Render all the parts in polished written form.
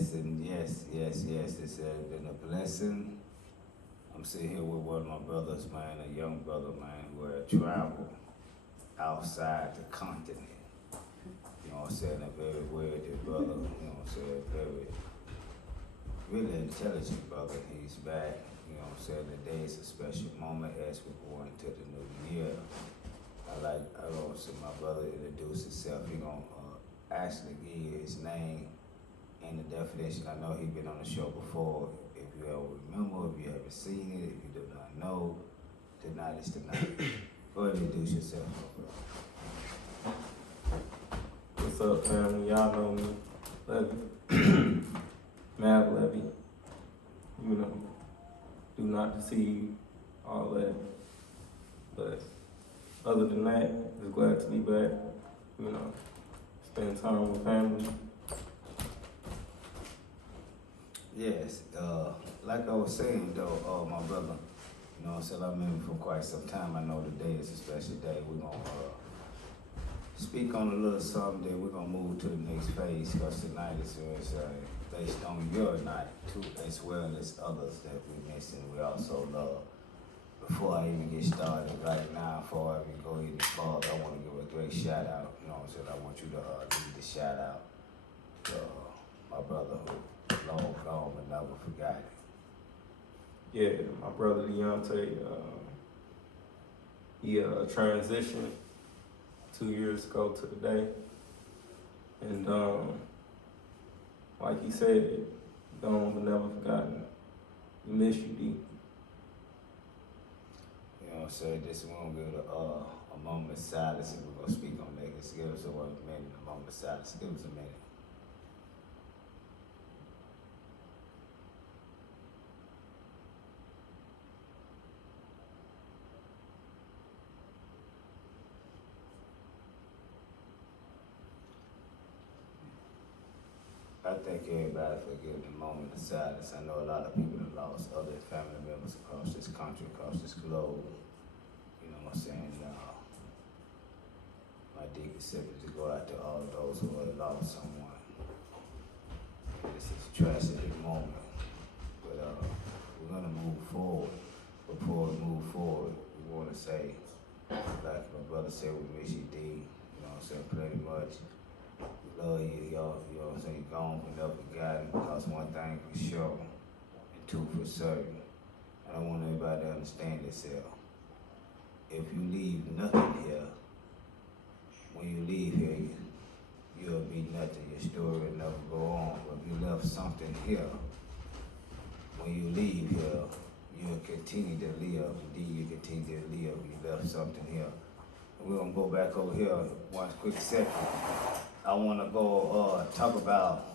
blessing. Yes, yes, yes. It's been a blessing. I'm sitting here with one of my brothers, man, a young brother, man, who had traveled outside the continent. You know what I'm saying? A very worthy brother, you know what I'm saying? Very, really intelligent brother. He's back, you know what I'm saying? Today is a special moment as we go into the new year. I want to see my brother introduce himself. He gonna actually give you his name and the definition. I know he's been on the show before. If you ever remember, if you haven't seen it, if you do not know, tonight is tonight. Go ahead and introduce yourself, my brother. What's up, family? Y'all know me, Levy, Mablevi. You know, do not deceive, all that. But other than that, just glad to be back. You know, spend time with family. Yes, like I was saying though, my brother, you know what I'm saying, I've known you for quite some time. I know today is a special day. We're gonna speak on a little something, then we're gonna move to the next phase, because tonight is based on your night too, as well as others that we mentioned. We also love. Before I even get started right now, before I even go any further, I want to give a great shout out. You know what I'm saying? I want you to lead the shout out to my brother who long gone but never forgot it. Yeah, my brother Deontay, he transitioned 2 years ago to the day. And like he said, gone but never forgotten. We miss you, D. You know what I'm saying? This one we'll give a moment of silence, and we're gonna speak on that. Just give us a minute, a moment of silence. Give us a minute. I thank everybody for giving a moment of silence. I know a lot of people have lost other family members across this country, across this globe. You know what I'm saying? My deepest sympathy to go out to all those who have lost someone. This is a tragic moment, but we're gonna move forward. Before we move forward, we wanna say, like my brother said, we miss you, D. You know what I'm saying? Pretty much. We love you, y'all. You know what I'm saying? You're gone but never forgotten, because one thing for sure, and two for certain. I don't want everybody to understand this here. If you leave nothing here, when you leave here, you'll be nothing. Your story will never go on. But if you left something here, when you leave here, you'll continue to live. Indeed, you continue to live. You left something here. We're gonna go back over here one quick second. I wanna go talk about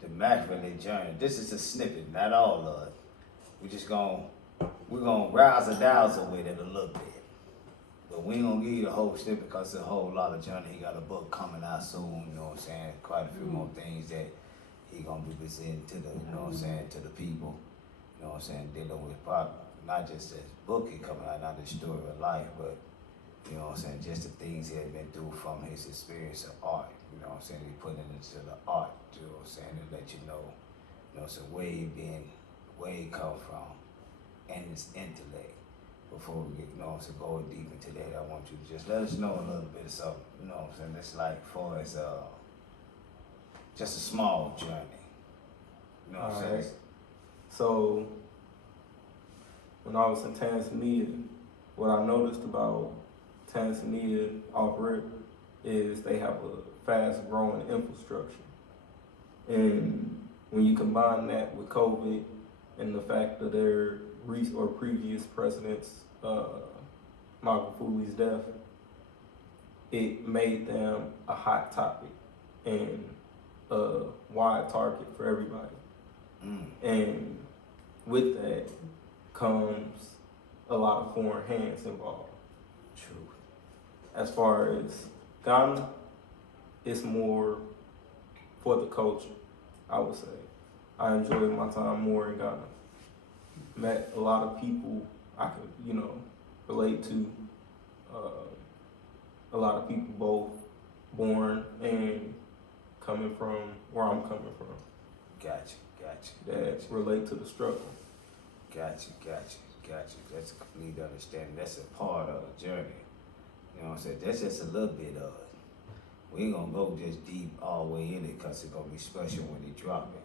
the Mablevi journey. This is a snippet, not all of it. We're gonna razzle dazzle with it a little bit. But we ain't gonna give you the whole snippet because there's a whole lot of journey. He got a book coming out soon, you know what I'm saying? Quite a few more things that he gonna be presenting to the, you know what I'm saying, to the people. You know what I'm saying, dealing with not just his book he coming out, not his story of life, but you know what I'm saying, just the things he had been through from his experience of art. You know what I'm saying, he put it into the art, you know what I'm saying, to let you know so where he been, where he come from, and his intellect. Before we get, you know what I'm saying, going deep into that, I want you to just let us know a little bit of something, you know what I'm saying, it's like far as just a small journey. You know what I'm saying? So, when I was in Tanzania, what I noticed about Tanzania off rip is they have a fast growing infrastructure. And when you combine that with COVID and the fact that their previous president's Magufuli's death, it made them a hot topic and a wide target for everybody. And with that comes a lot of foreign hands involved. True. As far as Ghana, it's more for the culture, I would say. I enjoyed my time more in Ghana. Met a lot of people I could, relate to. A lot of people both born and coming from where I'm coming from. Gotcha. that relate to the struggle. Gotcha. That's a complete understanding. That's a part of the journey. You know what I'm saying? That's just a little bit of it. We ain't gonna go just deep all the way in it because it's gonna be special when they drop it.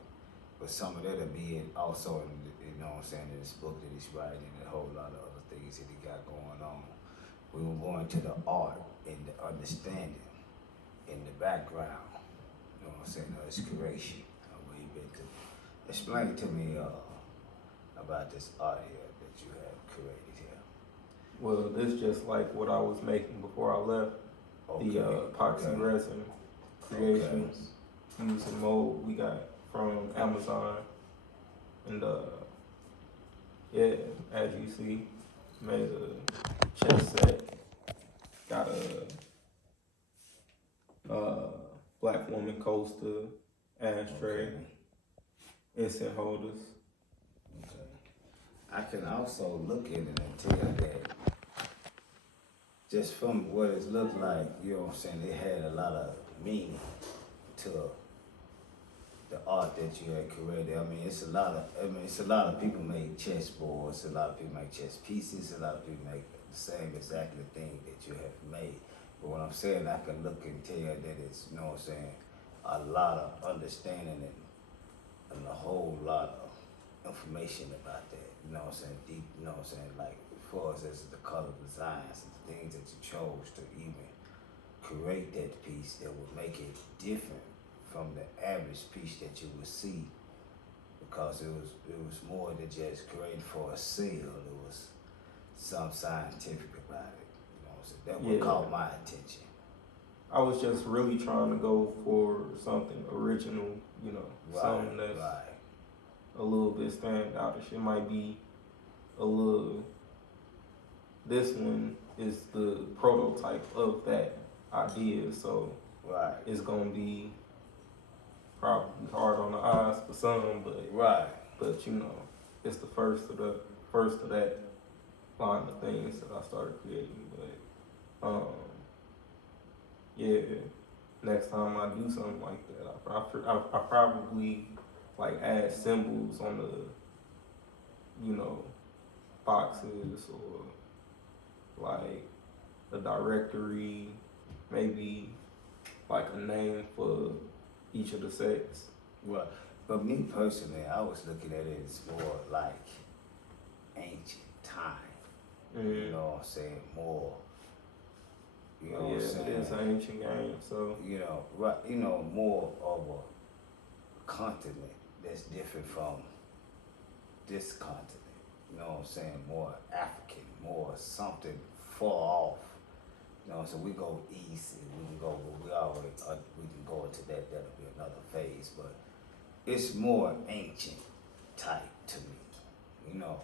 But some of that'll be also in, you know what I'm saying, in this book that he's writing and a whole lot of other things that he got going on. We will go into the art and the understanding in the background, you know what I'm saying, of his creation, where he been to. Explain to me about this art here that you have created here. Well, this just like what I was making before I left. Okay. The epoxy resin creations using mold we got from Amazon. And yeah, as you see, made a chest set. Got a black woman coaster, ashtray, incense holders. I can also look at it and tell that just from what it looked like, you know what I'm saying, it had a lot of meaning to the art that you had created. I mean, it's a lot of people make chessboards, a lot of people make chess pieces, a lot of people make the same exactly thing that you have made. But what I'm saying, I can look and tell that it's, you know what I'm saying, a lot of understanding and a whole lot of information about that, you know what I'm saying, deep, you know what I'm saying, like as far as the color designs and the things that you chose to even create that piece that would make it different from the average piece that you would see, because it was more than just created for a sale. It was some scientific about it, you know what I'm saying, that what caught my attention. I was just really trying to go for something original, you know, something that's a little bit standoutish. It might be a little, this one is the prototype of that idea, so it's gonna be probably hard on the eyes for some, but you know, it's the first of that line of things that I started creating. But yeah, next time I do something like that, I probably like add symbols on the, you know, boxes, or like a directory, maybe like a name for each of the sets. Well, but me personally, I was looking at it as more like ancient time. You know what I'm saying? More. You know what I'm saying? It is an ancient game, so you know, more of a continent that's different from this continent. You know what I'm saying? More African, more something far off. You know, so we go east and we can go, we can go into that. That'll be another phase, but it's more ancient type to me. You know,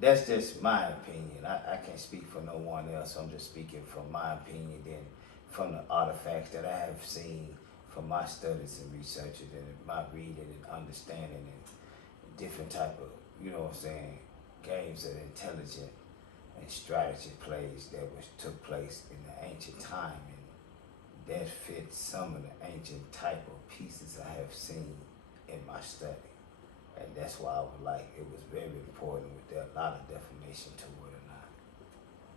that's just my opinion. I can't speak for no one else. I'm just speaking from my opinion, then from the artifacts that I have seen from my studies and researches and my reading and understanding and different type of, you know what I'm saying, games of intelligence and strategy plays that took place in the ancient time, and that fits some of the ancient type of pieces I have seen in my study. And that's why I was like, it was very important with that, a lot of definition to it, and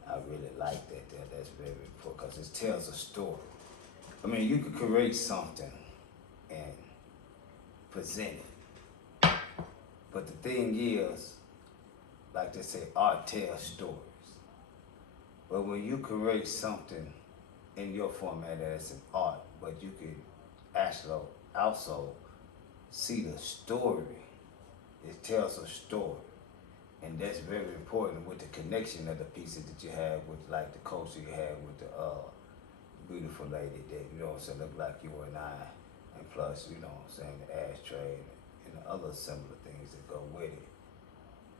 I really like that. That's very important because it tells a story. I mean, you could create something and present it, but the thing is, like they say, art tells stories. But when you create something in your format as an art, but you could actually also see the story. It tells a story, and that's very important with the connection of the pieces that you have with, like the culture you have with the beautiful lady that, you know what I'm saying, look like you and I, and plus, you know what I'm saying, the ashtray and the other similar things that go with it.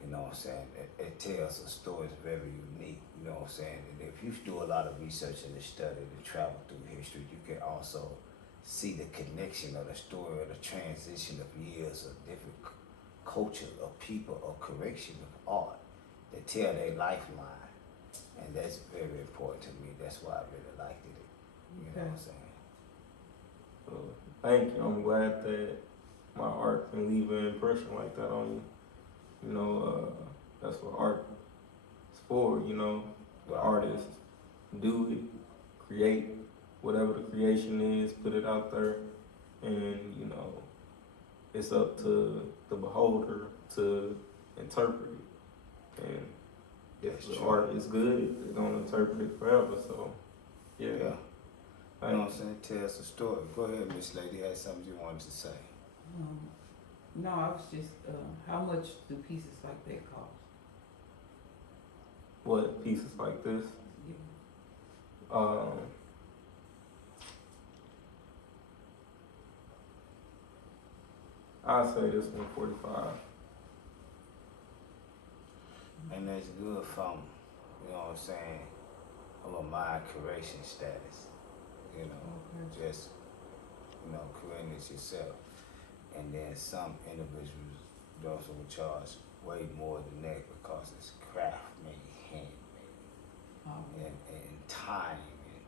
You know what I'm saying? It tells a story. It's very unique. You know what I'm saying? And if you do a lot of research and study and travel through history, you can also see the connection of the story or the transition of years of different culture of people or correction of art that tell their lifeline. And that's very important to me. That's why I really liked it. You know what I'm saying? Thank you. I'm glad that my art can leave an impression like that on you. You know, that's what art is for. You know, the artist do it, create whatever the creation is, put it out there, and you know, it's up to the beholder to interpret it. And if the art is good, they're gonna interpret it forever. So, yeah. You know what I'm saying? Tell us a story. Go ahead, Miss Lady. You had something you wanted to say. No, I was just, how much do pieces like that cost? What, pieces like this? Yeah. I'd say this 145. And that's good from, you know what I'm saying, of a mind creation status. You know, just, you know, creating it yourself. And then some individuals, those who will charge way more than that because it's craft made, handmade, and time and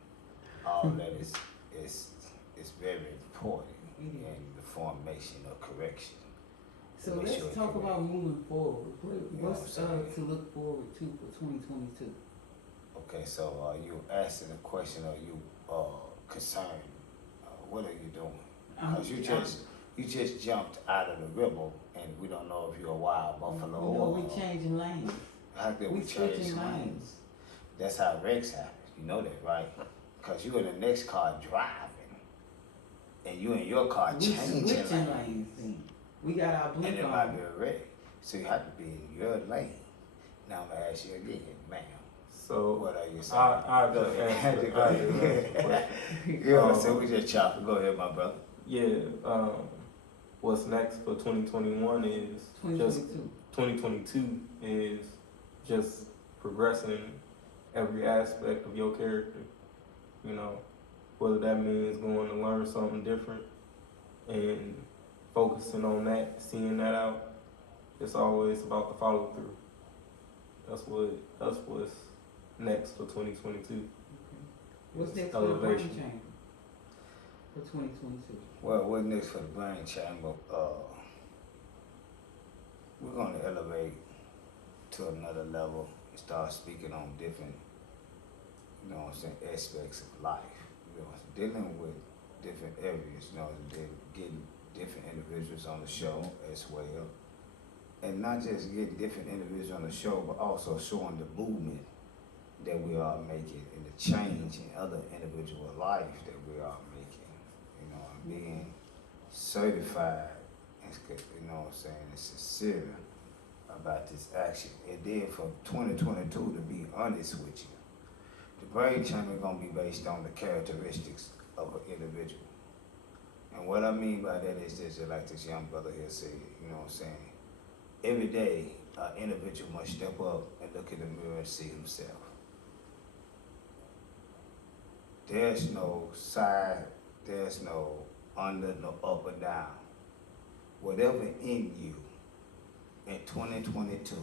all that is very important in the formation of correction. So let's talk about moving forward. What's You know what I'm to look forward to for 2022? Okay, so are you asking a question? Are you concerned? What are you doing? Because you just jumped out of the river, and we don't know if you're a wild buffalo You know, or. we changing lanes. How can we change switching lanes? That's how wrecks happen. You know that, right? Because you in the next car driving, and you in your car changing lanes. We got our blink and it on. might be a wreck. So you have to be in your lane. Now I'm gonna ask you again, ma'am. So What are you saying? I just answered. Go ahead. You know what I'm saying? We just chopping. Go ahead, my brother. Yeah. What's next for 2021 is 2022 is just progressing every aspect of your character. You know, whether that means going to learn something different and focusing on that, seeing that out. It's always about the follow through. That's what's next for 2022. What's next for the brain chamber for 2022? Well, what's next for the brain chamber? We're gonna elevate to another level and start speaking on different, you know what I'm saying, aspects of life. You know, dealing with different areas, you know, getting different individuals on the show as well. And not just getting different individuals on the show, but also showing the movement that we are making and the change in other individual life that we are making. You know, and being certified, you know what I'm saying, and sincere about this action. And then for 2022, to be honest with you, the brain chamber is gonna be based on the characteristics of an individual. And what I mean by that is this, like this young brother here said, you know what I'm saying? Every day, an individual must step up and look in the mirror and see himself. There's no side, there's no under, no up or down. Whatever in you in 2022,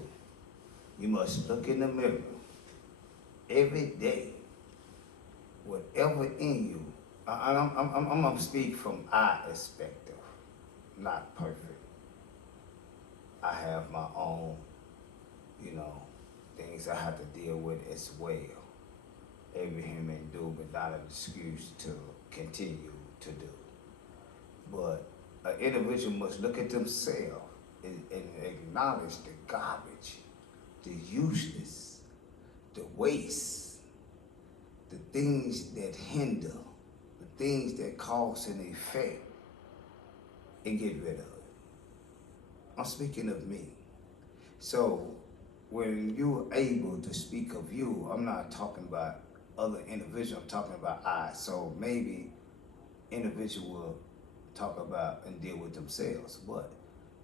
you must look in the mirror every day. Whatever in you, I'm gonna speak from our perspective, not perfect. I have my own, you know, things I have to deal with as well. Every human do, but not an excuse to continue to do. But an individual must look at themselves and acknowledge the garbage, the useless, the waste, the things that hinder, the things that cause an effect, and get rid of it. I'm speaking of me. So when you're able to speak of you, I'm not talking about other individuals, I'm talking about I. So maybe individual will talk about and deal with themselves, but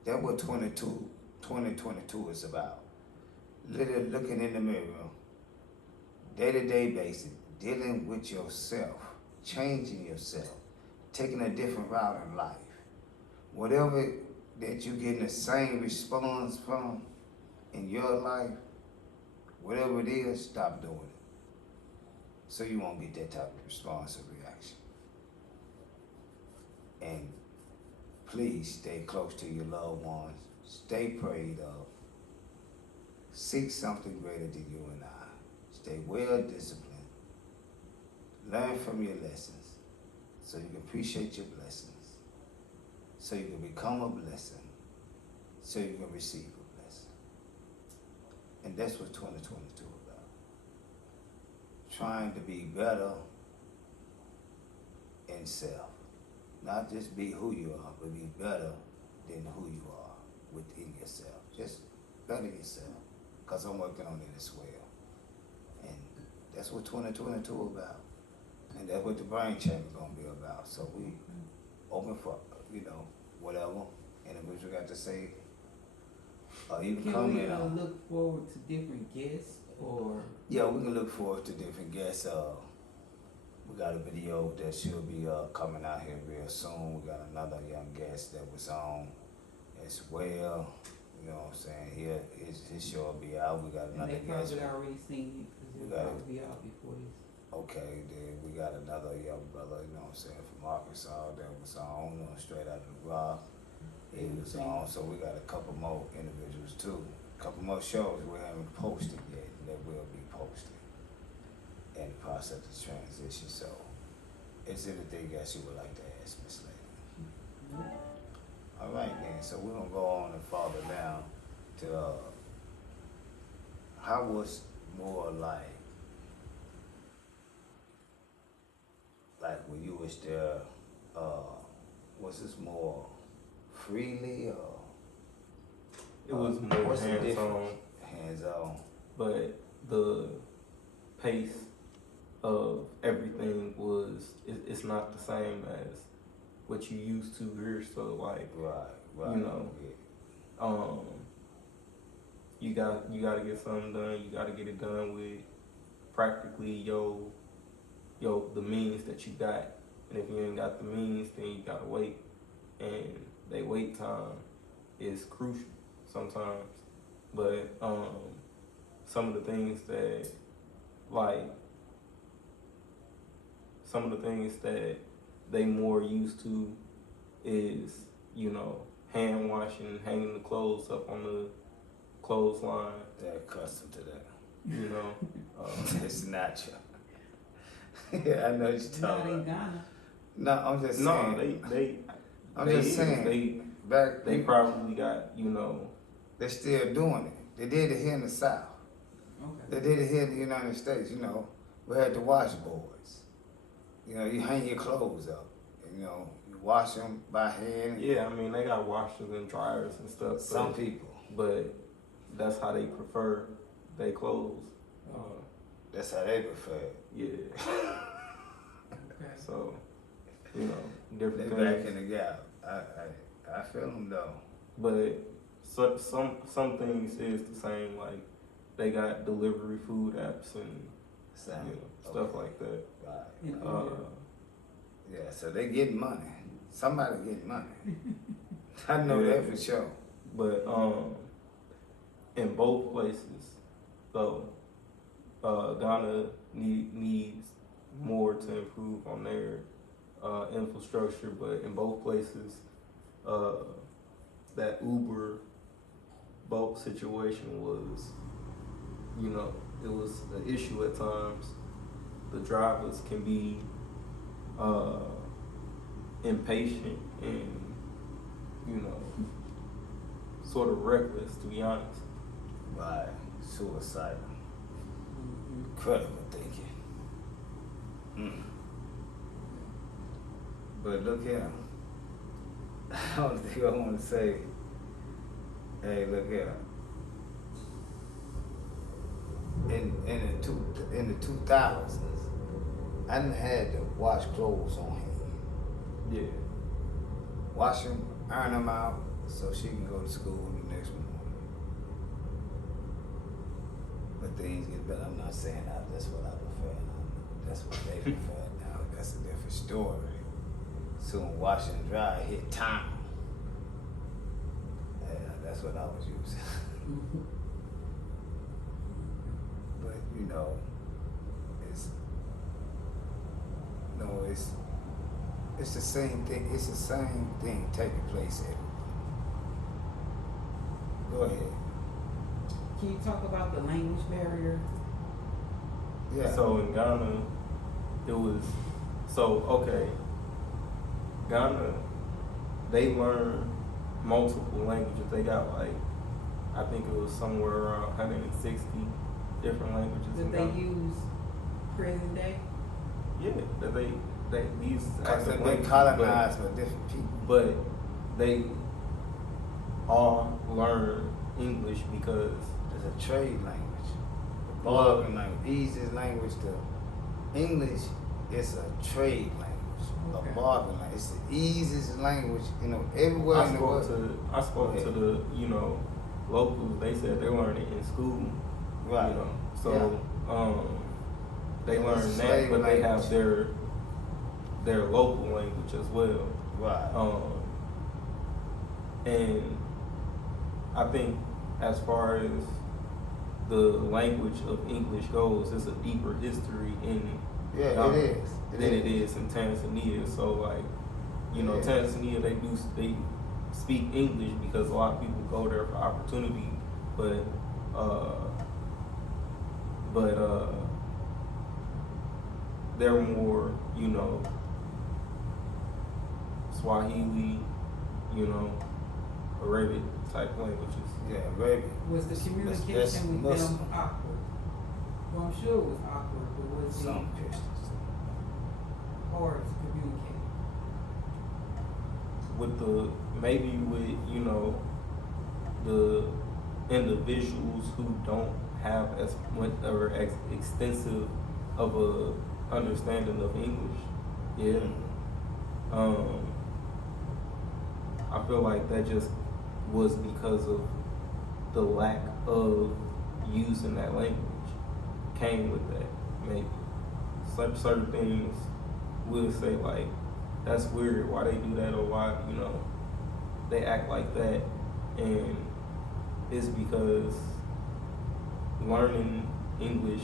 that's what 2022 is about. Literally looking in the mirror, day-to-day basis, dealing with yourself, changing yourself, taking a different route in life. Whatever that you're getting the same response from in your life, whatever it is, stop doing it. So you won't get that type of response or reaction. And please stay close to your loved ones. Stay prayed up. Seek something greater than you and I. Stay well disciplined. Learn from your lessons so you can appreciate your blessings. So you can become a blessing. So you can receive a blessing. And that's what 2022 about. Trying to be better in self. Not just be who you are, but be better than who you are within yourself. Just better yourself. Because I'm working on it as well. And that's what 2022 about. And that's what the brain chamber is going to be about. So we open for, whatever individual got to say. Or even Can come we in on. look forward to different guests or? Yeah, we can look forward to different guests. We got a video that should be coming out here real soon. We got another young guest that was on as well. You know what I'm saying? His show will be out. We got And another they guest. probably already seen it because We it'll got it. probably be out before this. Okay, then we got another young brother, you know what I'm saying, from Arkansas that was on, straight out of the rock. He was on, so we got a couple more individuals too. A couple more shows we haven't posted yet that will be posted in the process of transition. So, is there anything else you would like to ask, Miss Lady? All right then, so we're gonna go on and follow down to how was more like when you was there, was this more freely or? It was more what's the hands-on, difference? Hands-on. but the pace of everything it's not the same as what you used to here. So like, Right. you know, you got to get something done. You got to get it done with practically the means that you got. And if you ain't got the means, then you gotta wait. And they wait time is crucial sometimes. But some of the things that they more used to is, hand washing, hanging the clothes up on the clothesline. They're accustomed to that. It's It's natural. Yeah, I know what you're Not talking in about. Ghana. No, I'm just saying. I'm just saying. They probably got, They're still doing it. They did it here in the South. They Okay. did it here in the United States. We had the washboards. You hang your clothes up. You wash them by hand. yeah, I mean, they got washers and dryers and stuff. Some people. But that's how they prefer their clothes. That's how they prefer it. Yeah. Okay. So, They different back things. in the gap. I feel them though. But some things is the same. Like they got delivery food apps and Same. stuff like that. Right. In Uh, order. Yeah, so they getting money. Somebody getting money. I know Yeah. that for sure. But in both places, though, Ghana needs more to improve on their infrastructure. But in both places, that Uber boat situation was, it was an issue at times. The drivers can be impatient and, sort of reckless, to be honest. Right. Suicidal. Mhm. Incredible thinking. But look here. I don't think I want to say, hey, look here. In the 2000s, I done had to wash clothes on hand. Yeah. Wash them, iron them out, so she can go to school the next morning. But things get better. I'm not saying that's what I prefer now. That's what they prefer now. That's a different story. Soon wash and dry hit time. Yeah, that's what I was using. But It's the same thing. It's the same thing taking place everywhere. Go ahead. Can you talk about the language barrier? Yeah. So in Ghana, it was okay. Ghana, they learn multiple languages. They got like, I think it was somewhere around 160 different languages. That in they Ghana. use present day? Yeah, that they these Because active they languages, colonized by different people. but they all learn English because It's a trade language. The bargaining language. Easiest language to English is a trade language. Okay. A bargaining language. It's the easiest language, everywhere I in the world. spoke to the locals. They said they learned it in school. Right. So they And learn it's a that, slave but they have language. their local language as well. Right. And I think as far as the language of English goes, it's a deeper history in Yeah, Ghana it is. than it is in Tanzania. So like, Yeah. Tanzania they speak English because a lot of people go there for opportunity, but they're more, Swahili, Arabic type languages. Yeah, Arabic. Was the communication that's with Muslim. them awkward? Well, I'm sure it was awkward, but was Some it Christians. hard to communicate? With the individuals who don't have as much or as extensive of a understanding of English. Yeah. I feel like that just was because of the lack of using that language came with that. Maybe certain things we'll say like, that's weird, why they do that, or why, they act like that. And it's because learning English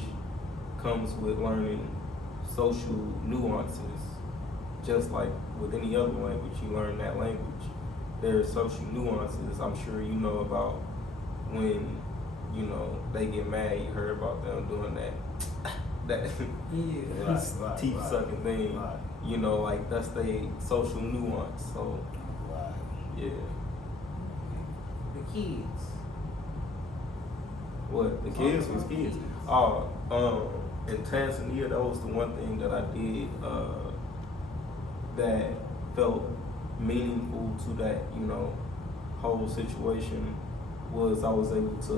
comes with learning social nuances. Just like with any other language, you learn that language. There's social nuances. I'm sure you know about when, they get mad. You heard about them doing that Yeah. Right, teeth right, sucking thing. right. Like that's the social nuance. So Right. yeah. The kids. What the kids was kids. In Tanzania, that was the one thing that I did that felt meaningful to that, whole situation, was I was able to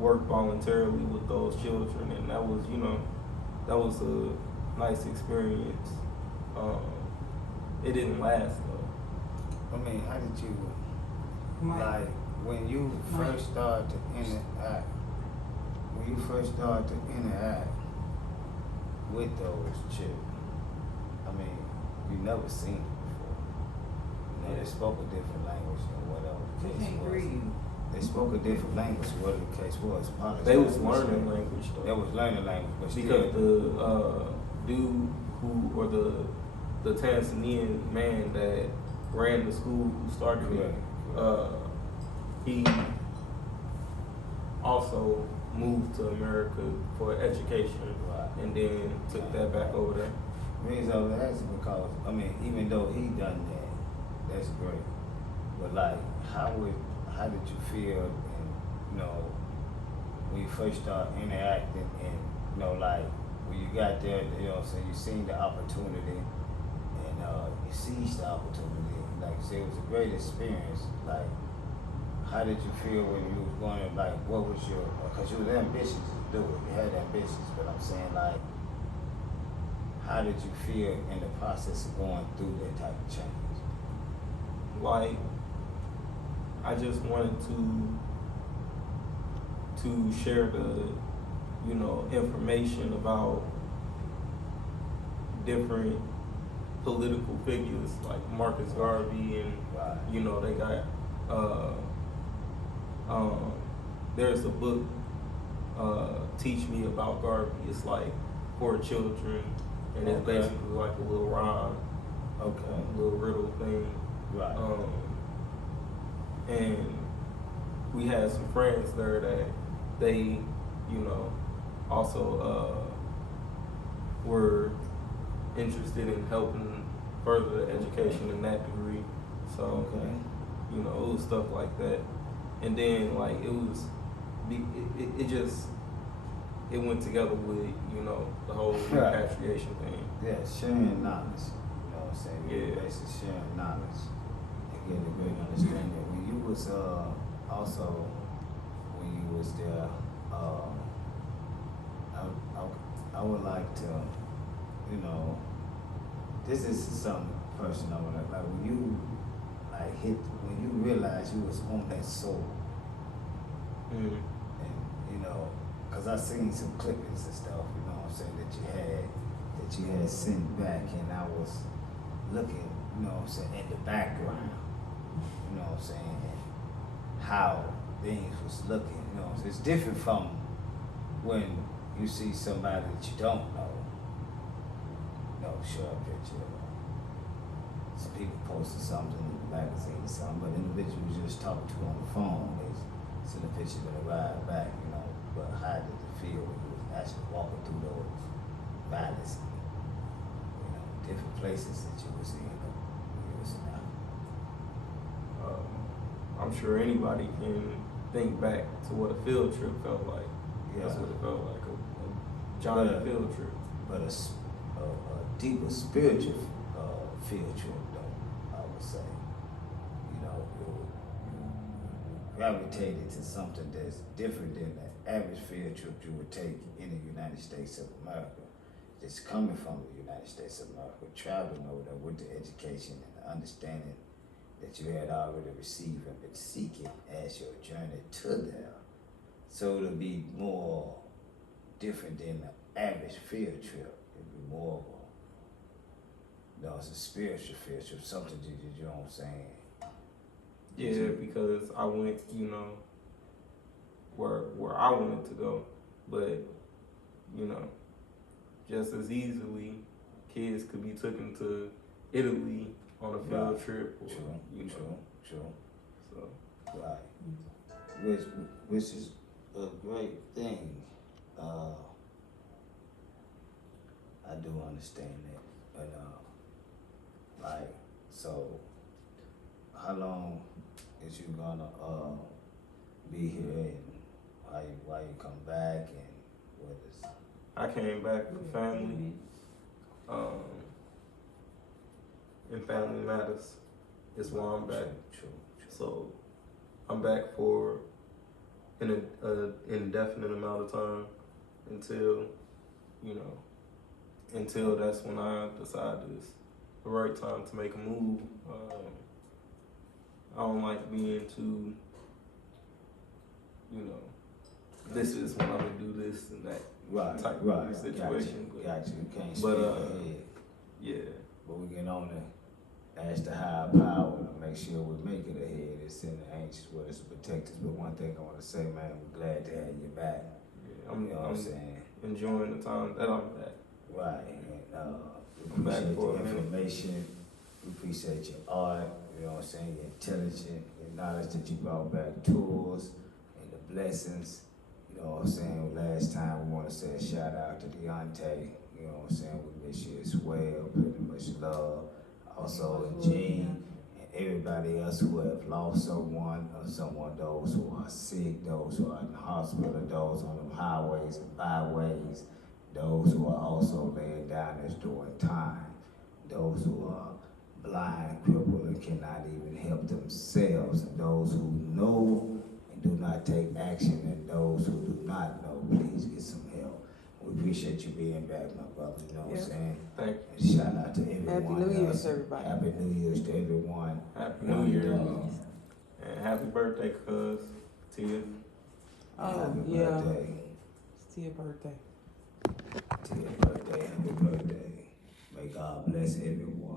work voluntarily with those children, and that was a nice experience. It didn't last though. I mean, how did you, Mike. like, when you first started to interact, with those children, I mean, you never seen it before. They spoke a different language or whatever the They case can't was. breathe. They spoke a different language, whatever the case was. They was learning language though. They was learning language, but Because still. the dude or the Tanzanian man that ran the school, who started it, he also moved to America for education, Right. and then took that back over there. The reason I was asking because, I mean, even though he done that, that's great. But like, how did you feel, and when you first start interacting, and like when you got there, so you seen the opportunity, and you seized the opportunity. Like you said, it was a great experience. Like, how did you feel when you was going to, like, what was your, because you was ambitious to do it. You had ambitions, but I'm saying, like, how did you feel in the process of going through that type of change? Like, I just wanted to share the, information about different political figures like Marcus Garvey, and Right. they got there's a book, Teach Me About Garvey. It's like for children, and it's Okay. basically like a little rhyme, Okay. a little riddle thing. Right. And we had some friends there that they, also were interested in helping further the education in that degree. So, Okay. it was stuff like that. And then like it went together with, the whole Right. repatriation thing. Yeah, sharing knowledge. You know what I'm saying? Yeah. Basically sharing knowledge and getting a great understanding. When you was also when you was there, I would like to, this is something personal. Like when you when you realize you was on that soul, Mm. and cause I seen some clippings and stuff, what I'm saying, that you had sent back, and I was looking, what I'm saying, in the background, what I'm saying, and how things was looking, it's different from when you see somebody that you don't know, show a picture. Some people posted something in the magazine or something, but individuals you just talk to on the phone, they send a picture of the ride back, but how did it feel when you was actually walking through those valleys, different places that you was in when you was in there? I'm sure anybody can think back to what a field trip felt like. Yeah. That's what it felt like, a giant But- field trip. But a deeper spiritual field trip, though, I would say. You gravitated to something that's different than the average field trip you would take in the United States of America. Just coming from the United States of America, traveling over there with the education and the understanding that you had already received and been seeking as your journey to there. So it'll be more different than the average field trip. It'll be more of it's a spiritual field trip, something you know what I'm saying? Yeah, because I went, where I wanted to go, but just as easily, kids could be taken to Italy on a field Right. trip, or, True. So Right. Which is a great thing. I do understand that, but so how long is you gonna be here, and why you come back, and what is? I came back for family, and family matters. Is why I'm back. True. So I'm back for an indefinite amount of time until that's when I decide it's the right time to make a move. I don't like being too, this is when I'm gonna do this and that type of situation. Gotcha. You can't speak But, ahead. Yeah. But we can only ask the higher power to make sure we make it ahead. It's in the angels with us to protect us. But one thing I want to say, man, we're glad to have you back. Yeah, You know what I'm saying? enjoying the time that I'm back. Right. And I'm we back appreciate for the a minute. information. We appreciate your art. You know what I'm saying? Your intelligence, your knowledge that you brought back to us, and the blessings. You know what I'm saying? Last time we want to say a shout out to Deontay. You know what I'm saying? We miss you as well. Pretty much love. Also, Gene and everybody else who have lost someone, those who are sick, those who are in the hospital, those on them highways and byways, those who are also laying down as doing time, those who are blind, crippled, and cannot even help themselves, and those who know and do not take action, and those who do not know, please get some help. We appreciate you being back, my brother, you know what I'm saying? Thank you. And shout out to everyone Happy New else. Year's, everybody. Happy New Year's to everyone. Happy New Year. And, And happy birthday, cuz, Tia. Oh, happy yeah. birthday. It's your birthday. To your birthday, happy birthday. May God bless everyone.